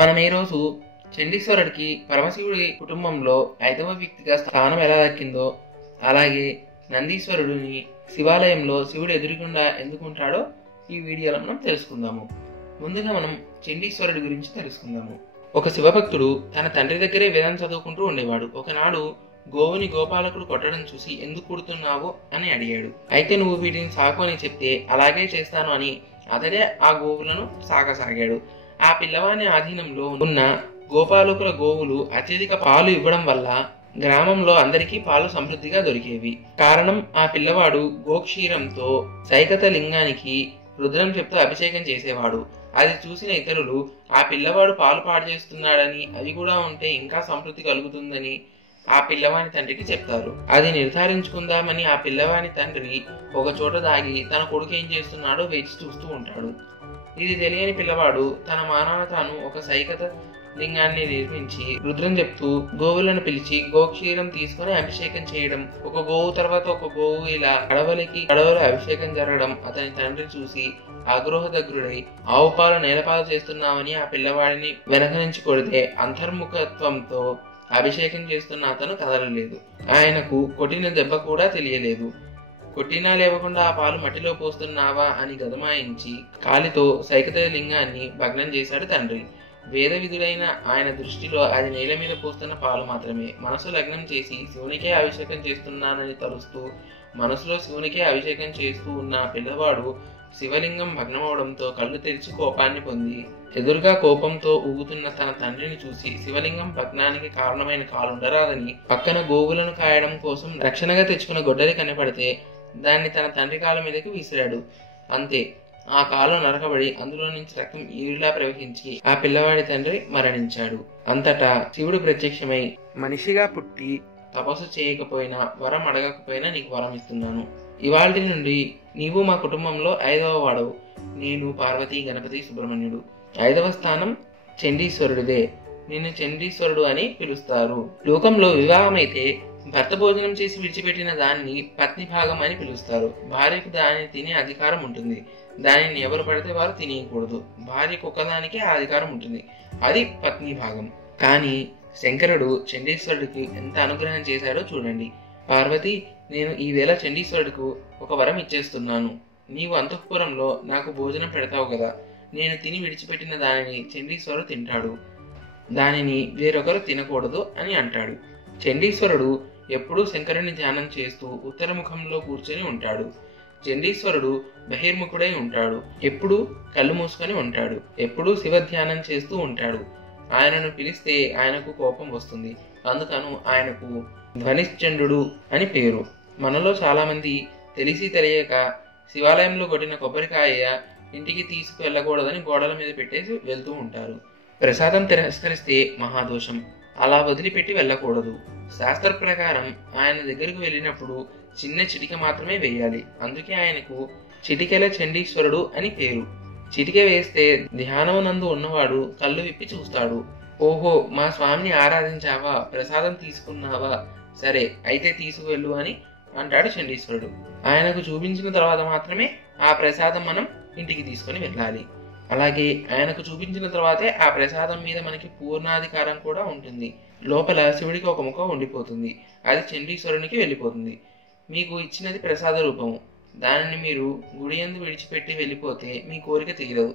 మనం ఈ రోజు చండీశ్వరుడికి పరమశివుడి కుటుంబంలో 5వ వ్యక్తిగా స్థానం ఎలా దక్కిందో, అలాగే నందీశ్వరుడిని శివాలయంలో శివుడు ఎదురుగుండా ఎందుకుంటాడో ఈ వీడియోలో మనం తెలుసుకుందాము. ముందుగా మనం చండీశ్వరుడి గురించి తెలుసుకుందాము. ఒక శివభక్తుడు తన తండ్రి దగ్గరే వేదం చదువుకుంటూ ఉండేవాడు. ఒకనాడు గోవుని గోపాలకుడు కొట్టడం చూసి ఎందుకు కుడుతున్నావు అని అడిగాడు. అయితే నువ్వు వీటిని సాకు అని చెప్తే అలాగే చేస్తాను అని అతడే ఆ గోవులను సాగసాగాడు. ఆ పిల్లవాని ఆధీనంలో ఉన్న గోపాలకుల గోవులు అత్యధిక పాలు ఇవ్వడం వల్ల గ్రామంలో అందరికీ పాలు సమృద్ధిగా దొరికేవి. కారణం ఆ పిల్లవాడు గోక్షీరంతో సైకత లింగానికి రుద్రం చెప్తూ అభిషేకం చేసేవాడు. అది చూసిన ఇతరులు ఆ పిల్లవాడు పాలు పాడు చేస్తున్నాడని, అవి కూడా ఉంటే ఇంకా సమృద్ధి కలుగుతుందని ఆ పిల్లవాని తండ్రికి చెప్తారు. అది నిర్ధారించుకుందామని ఆ పిల్లవాని తండ్రి ఒక చోట దాగి తన కొడుకు ఏం చేస్తున్నాడో వేచి చూస్తూ ఉంటాడు. ఇది తెలియని పిల్లవాడు తన మానాన తాను ఒక సైకత లింగాన్ని నిర్మించి రుద్రం చెప్తూ గోవులను పిలిచి గోక్షీరం తీసుకుని అభిషేకం చేయడం, ఒక గోవు తర్వాత ఒక గోవు ఇలా కడవల అభిషేకం జరగడం అతని తండ్రి చూసి ఆగ్రహదగ్రుడై ఆవు పాలు నేలపాలు చేస్తున్నామని ఆ పిల్లవాడిని వెనక నుంచి కొడితే అంతర్ముఖత్వంతో అభిషేకం చేస్తున్న అతను కదలలేదు. ఆయనకు కొట్టిన దెబ్బ కూడా తెలియలేదు. కొట్టినా లేవకుండా ఆ పాలు మట్టిలో పోస్తున్నావా అని గదమాయించి కాలితో సైకత లింగాన్ని భగ్నం చేశాడు తండ్రి. వేద విధులైన ఆయన దృష్టిలో అది నేల మీద పోస్తున్న పాలు మాత్రమే. మనసు లగ్నం చేసి శివునికే అభిషేకం చేస్తున్నానని తలుస్తూ మనసులో శివునికే అభిషేకం చేస్తూ ఉన్న పిల్లవాడు శివలింగం భగ్నమవడంతో కళ్ళు తెరిచి కోపాన్ని పొంది ఎదురుగా కోపంతో ఊగుతున్న తన తండ్రిని చూసి శివలింగం భగ్నానికి కారణమైన కాలుండరాదని పక్కన గోవులను కాయడం కోసం రక్షణగా తెచ్చుకున్న గొడ్డలి కనపడితే దాన్ని తన తండ్రి కాళ్ళ మీదకి విసిరాడు. అంతే, ఆ కాలు నరకబడి అందులో నుంచి రక్తం ఈరులా ప్రవహించి ఆ పిల్లవాడి తండ్రి మరణించాడు. అంతటా శివుడు ప్రత్యక్షమై, మనిషిగా పుట్టి తపస్సు చేయకపోయినా వరం అడగకపోయినా నీకు వరం ఇస్తున్నాను. ఇవాల్టి నుండి నీవు మా కుటుంబంలో 5వ వాడవు. నేను పార్వతి, గణపతి, సుబ్రహ్మణ్యుడు. 5వ స్థానం చండీశ్వరుడిదే. నిన్ను చండీశ్వరుడు అని పిలుస్తారు. లోకంలో వివాహమైతే భర్త భోజనం చేసి విడిచిపెట్టిన దాన్ని పత్ని భాగం అని పిలుస్తారు. భార్యకు దానిని తినే అధికారం ఉంటుంది. దానిని ఎవరు పడితే వారు తినేయకూడదు. భార్యకు ఒక్కదానికే ఆ అధికారం ఉంటుంది, అది పత్ని భాగం. కానీ శంకరుడు చండీశ్వరుడికి ఎంత అనుగ్రహం చేశాడో చూడండి. పార్వతి, నేను ఈవేళ చండీశ్వరుడికి ఒక వరం ఇచ్చేస్తున్నాను. నీవు అంతఃపురంలో నాకు భోజనం పెడతావు కదా, నేను తిని విడిచిపెట్టిన దానిని చండీశ్వరుడు తింటాడు, దానిని వేరొకరు తినకూడదు అని అంటాడు. చండీశ్వరుడు ఎప్పుడూ శంకరుని ధ్యానం చేస్తూ ఉత్తరముఖంలో కూర్చొని ఉంటాడు. చండీశ్వరుడు బహిర్ముఖుడై ఉంటాడు. ఎప్పుడూ కళ్ళు మూసుకొని ఉంటాడు. ఎప్పుడూ శివ ధ్యానం చేస్తూ ఉంటాడు. ఆయనను పిలిస్తే ఆయనకు కోపం వస్తుంది. అందుకను ఆయనకు ధ్వనిశ్చండు అని పేరు. మనలో చాలా మంది తెలిసి తెలియక శివాలయంలో కొట్టిన కొబ్బరికాయ ఇంటికి తీసుకువెళ్ళకూడదని గోడల మీద పెట్టేసి వెళ్తూ ఉంటారు. ప్రసాదం తిరస్కరిస్తే మహాదోషం. అలా వదిలిపెట్టి వెళ్ళకూడదు. శాస్త్ర ప్రకారం ఆయన దగ్గరకు వెళ్ళినప్పుడు చిన్న చిటిక మాత్రమే వేయాలి. అందుకే ఆయనకు చిటికెల చండీశ్వరుడు అని పేరు. చిటిక వేస్తే ధ్యానమునందు ఉన్నవాడు కళ్ళు విప్పి చూస్తాడు. ఓహో, మా స్వామిని ఆరాధించావా, ప్రసాదం తీసుకున్నావా, సరే అయితే తీసుకువెళ్ళు అని అంటాడు చండీశ్వరుడు. ఆయనకు చూపించిన తర్వాత మాత్రమే ఆ ప్రసాదం మనం ఇంటికి తీసుకొని వెళ్ళాలి. అలాగే ఆయనకు చూపించిన తర్వాతే ఆ ప్రసాదం మీద మనకి పూర్ణాధికారం కూడా ఉంటుంది. లోపల శివుడికి ఒక ముఖం ఉండిపోతుంది. అది చండీశ్వరునికి వెళ్ళిపోతుంది. మీకు ఇచ్చినది ప్రసాద రూపము. దానిని మీరు గుడి యందు విడిచిపెట్టి వెళ్ళిపోతే మీ కోరిక తీరదు.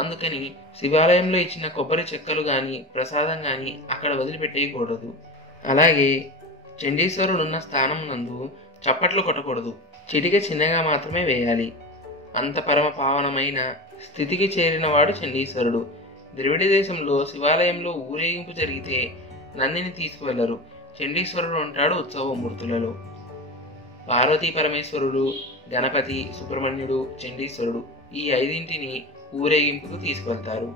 అందుకని శివాలయంలో ఇచ్చిన కొబ్బరి చెక్కలు గాని ప్రసాదం గాని అక్కడ వదిలిపెట్టేయకూడదు. అలాగే చండీశ్వరుడు ఉన్న స్థానం నందు చప్పట్లు కొట్టకూడదు. చిటిక చిన్నగా మాత్రమే వేయాలి. అంత పరమ పావనమైన స్థితికి చేరినవాడు చండీశ్వరుడు. ద్రవిడ దేశంలో శివాలయంలో ఊరేగింపు జరిగితే నందిని తీసుకువెళ్లరు. చండీశ్వరుడు ఉంటాడు ఉత్సవమూర్తులలో. పార్వతీ పరమేశ్వరుడు, గణపతి, సుబ్రహ్మణ్యుడు, చండీశ్వరుడు ఈ 5ంటిని ఊరేగింపుకు తీసుకువెళ్తారు.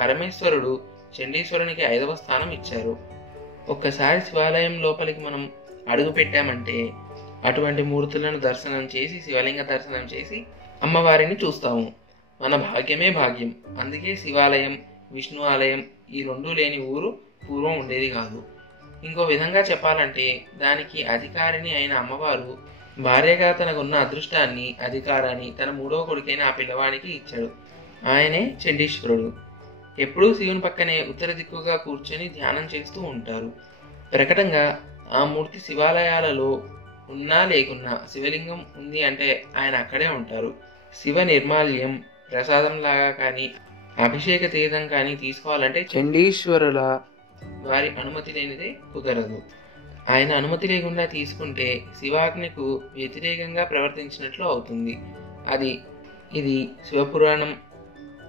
పరమేశ్వరుడు చండీశ్వరునికి 5వ స్థానం ఇచ్చారు. ఒక్కసారి శివాలయం లోపలికి మనం అడుగు పెట్టామంటే అటువంటి మూర్తులను దర్శనం చేసి శివలింగ దర్శనం చేసి అమ్మవారిని చూస్తాము. మన భాగ్యమే భాగ్యం. అందుకే శివాలయం, విష్ణు ఆలయం ఈ 2 లేని ఊరు పూర్వం ఉండేది కాదు. ఇంకో విధంగా చెప్పాలంటే దానికి అధికారిని అయిన అమ్మవారు భార్యగా తనకున్న అదృష్టాన్ని, అధికారాన్ని తన 3వ కొడుకైన ఆ పిల్లవానికి ఇచ్చాడు. ఆయనే చండీశ్వరుడు. ఎప్పుడూ శివుని పక్కనే ఉత్తర దిక్కుగా కూర్చొని ధ్యానం చేస్తూ ఉంటారు. ప్రకటంగా ఆ మూర్తి శివాలయాలలో ఉన్నా లేకున్నా శివలింగం ఉంది అంటే ఆయన అక్కడే ఉంటారు. శివ నిర్మాల్యం ప్రసాదంలాగా కానీ అభిషేక తీర్థం కానీ తీసుకోవాలంటే చండీశ్వరుల వారి అనుమతి లేనిదే కుదరదు. ఆయన అనుమతి లేకుండా తీసుకుంటే శివాజ్ఞకు వ్యతిరేకంగా ప్రవర్తించినట్లు అవుతుంది. ఇది శివపురాణం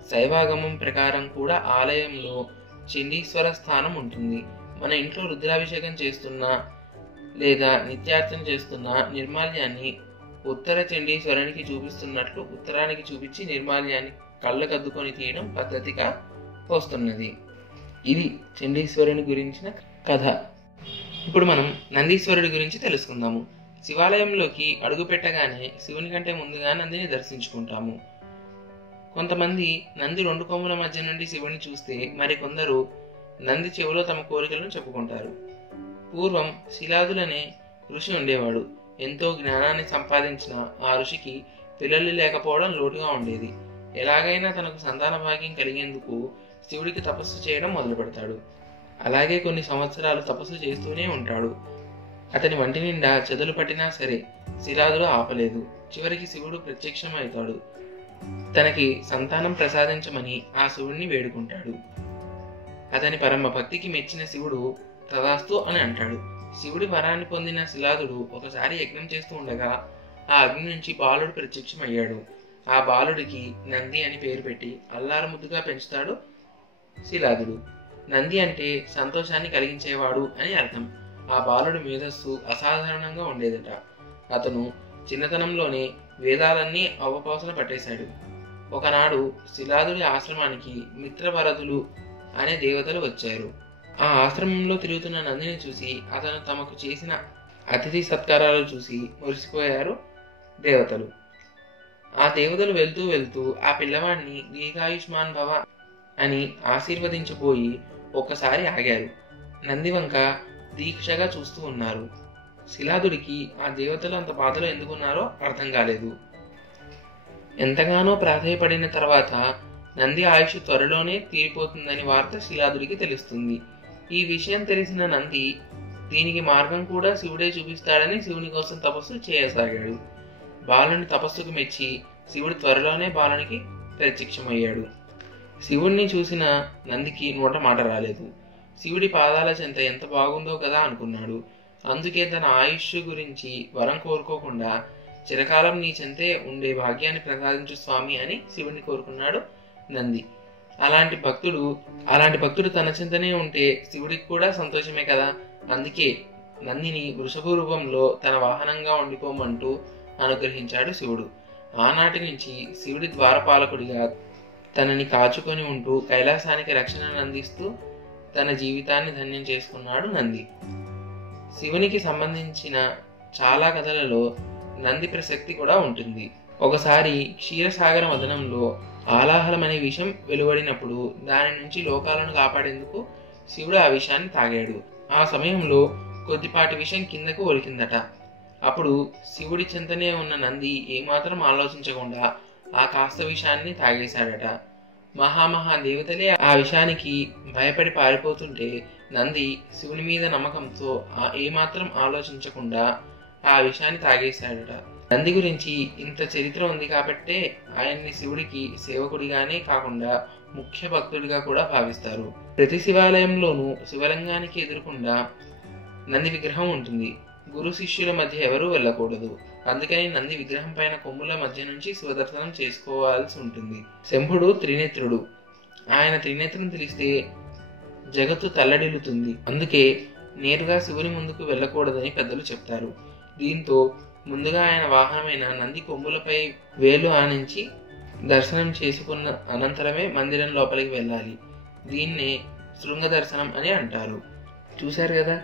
శైవాగమం ప్రకారం కూడా ఆలయంలో చండీశ్వర స్థానం ఉంటుంది. మన ఇంట్లో రుద్రాభిషేకం చేస్తున్నా లేదా నిత్యార్చన చేస్తున్న నిర్మాల్యాన్ని ఉత్తర చండీశ్వరునికి చూపిస్తున్నట్లు ఉత్తరానికి చూపించి నిర్మాల్యాన్ని కళ్ళకద్దుకొని తీయడం పద్ధతిగా వస్తున్నది. ఇది చండీశ్వరుని గురించిన కథ. ఇప్పుడు మనం నందీశ్వరుడి గురించి తెలుసుకుందాము. శివాలయంలోకి అడుగు పెట్టగానే శివుని కంటే ముందుగా నందిని దర్శించుకుంటాము. కొంతమంది నంది 2 కొమ్ముల మధ్య నుండి శివుని చూస్తే మరికొందరు నంది చెవిలో తమ కోరికలను చెప్పుకుంటారు. పూర్వం శిలాదులనే ఋషి ఉండేవాడు. ఎంతో జ్ఞానాన్ని సంపాదించిన ఆ ఋషికి పిల్లలు లేకపోవడం లోటుగా ఉండేది. ఎలాగైనా తనకు సంతాన భాగ్యం కలిగేందుకు శివుడికి తపస్సు చేయడం మొదలు పెడతాడు. అలాగే కొన్ని సంవత్సరాలు తపస్సు చేస్తూనే ఉంటాడు. అతని వంటి నిండా చెదలు పట్టినా సరే శిలాదులు ఆపలేదు. చివరికి శివుడు ప్రత్యక్షమవుతాడు. తనకి సంతానం ప్రసాదించమని ఆ శివుడిని వేడుకుంటాడు. అతని పరమ భక్తికి మెచ్చిన శివుడు తదాస్తు అని అంటాడు. శివుడి వరాన్ని పొందిన శిలాదుడు ఒకసారి యజ్ఞం చేస్తూ ఉండగా ఆ అగ్ని నుంచి బాలుడు ప్రత్యక్షమయ్యాడు. ఆ బాలుడికి నంది అని పేరు పెట్టి అల్లారు ముద్దుగా పెంచుతాడు శిలాదుడు. నంది అంటే సంతోషాన్ని కలిగించేవాడు అని అర్థం. ఆ బాలుడి మేధస్సు అసాధారణంగా ఉండేదట. అతను చిన్నతనంలోనే వేదాలన్నీ అవపోసన పట్టేశాడు. ఒకనాడు శిలాదుడి ఆశ్రమానికి మిత్రవరదులు అనే దేవతలు వచ్చారు. ఆ ఆశ్రమంలో తిరుగుతున్న నందిని చూసి అతను తమకు చేసిన అతిథి సత్కారాలు చూసి మురిసిపోయారు దేవతలు. ఆ దేవతలు వెళ్తూ వెళ్తూ ఆ పిల్లవాడిని దీర్ఘాయుష్మాన్ భవ అని ఆశీర్వదించిపోయి ఒక్కసారి ఆగారు. నంది వంక దీక్షగా చూస్తూ ఉన్నారు. శిలాదుడికి ఆ దేవతలు అంత బాధలో ఎందుకున్నారో అర్థం కాలేదు. ఎంతగానో ప్రాధేయపడిన తర్వాత నంది ఆయుష్ త్వరలోనే తీరిపోతుందని వార్త శిలాదుడికి తెలుస్తుంది. ఈ విషయం తెలిసిన నంది దీనికి మార్గం కూడా శివుడే చూపిస్తాడని శివుని కోసం తపస్సు చేయసాగాడు. బాలుని తపస్సుకు మెచ్చి శివుడు త్వరలోనే బాలునికి ప్రత్యక్షమయ్యాడు. శివుణ్ణి చూసిన నందికి నోట మాట రాలేదు. శివుడి పాదాల చెంత ఎంత బాగుందో కదా అనుకున్నాడు. అందుకే తన ఆయుష్ గురించి వరం కోరుకోకుండా చిరకాలం నీ చెంతే ఉండే భాగ్యాన్ని ప్రసాదించు స్వామి అని శివుడిని కోరుకున్నాడు నంది. అలాంటి భక్తుడు తన చింతనే ఉంటే శివుడికి కూడా సంతోషమే కదా. అందుకే నందిని వృషభ రూపంలో తన వాహనంగా ఉండిపోమంటూ అనుగ్రహించాడు శివుడు. ఆనాటి నుంచి శివుడి ద్వారపాలకుడిగా తనని కాచుకొని ఉంటూ కైలాసానికి రక్షణను అందిస్తూ తన జీవితాన్ని ధన్యం చేసుకున్నాడు నంది. శివునికి సంబంధించిన చాలా కథలలో నంది ప్రసక్తి కూడా ఉంటుంది. ఒకసారి క్షీరసాగర మదనంలో ఆలాహలం అనే విషం వెలువడినప్పుడు దాని నుంచి లోకాలను కాపాడేందుకు శివుడు ఆ విషాన్ని తాగాడు. ఆ సమయంలో కొద్దిపాటి విషం కిందకు ఒలికిందట. అప్పుడు శివుడి చెంతనే ఉన్న నంది ఏమాత్రం ఆలోచించకుండా ఆ కాస్త విషాన్ని తాగేశాడట. మహామహా దేవతలే ఆ విషానికి భయపడి పారిపోతుంటే నంది శివుని మీద నమ్మకంతో ఏమాత్రం ఆలోచించకుండా ఆ విషాన్ని తాగేశాడట. నంది గురించి ఇంత చరిత్ర ఉంది కాబట్టే ఆయన్ని శివుడికి సేవకుడిగానే కాకుండా ముఖ్య భక్తుడిగా కూడా భావిస్తారు. ప్రతి శివాలయంలోనూ శివలింగానికి ఎదురుకుండా నంది విగ్రహం ఉంటుంది. గురు శిష్యుల మధ్య ఎవరూ వెళ్ళకూడదు. అందుకని నంది విగ్రహం పైన కొమ్ముల మధ్య నుంచి శివదర్శనం చేసుకోవాల్సి ఉంటుంది. శంభుడు త్రినేత్రుడు. ఆయన త్రినేత్రం తెలిస్తే జగత్తు తల్లడిల్లుతుంది. అందుకే నేరుగా శివుని ముందుకు వెళ్ళకూడదని పెద్దలు చెప్తారు. దీంతో ముందుగా ఆయన వాహనమైన నంది కొమ్ములపై వేలు ఆనించి దర్శనం చేసుకున్న అనంతరమే మందిరం లోపలికి వెళ్ళాలి. దీన్నే శృంగ దర్శనం అని అంటారు. చూశారు కదా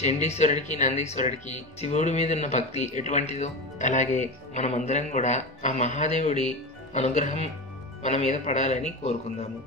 చండీశ్వరుడికి నందీశ్వరుడికి శివుడి మీద ఉన్న భక్తి ఎటువంటిదో. అలాగే మనమందరం కూడా ఆ మహాదేవుడి అనుగ్రహం మన మీద పడాలని కోరుకుందాము.